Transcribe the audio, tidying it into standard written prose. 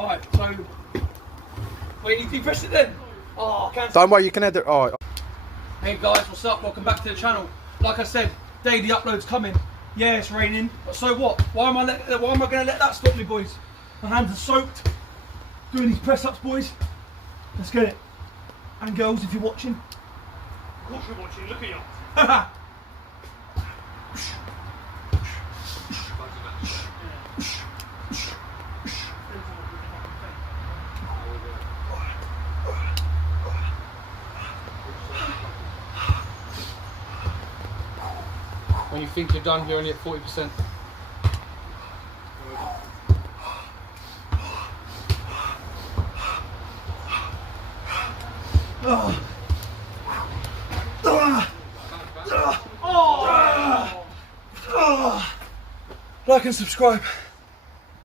Alright, so... Wait, you pressed it then? Oh, cancel. Don't worry, you can edit. Alright. Hey guys, what's up? Welcome back to the channel. Like I said, daily uploads coming. Yeah, it's raining, but so what? Why am I going to let that stop me, boys? My hands are soaked. Doing these press-ups, boys. Let's get it. And girls, if you're watching. Of course you're watching, look at you. When you think you're done, you're only at 40%. Like and subscribe.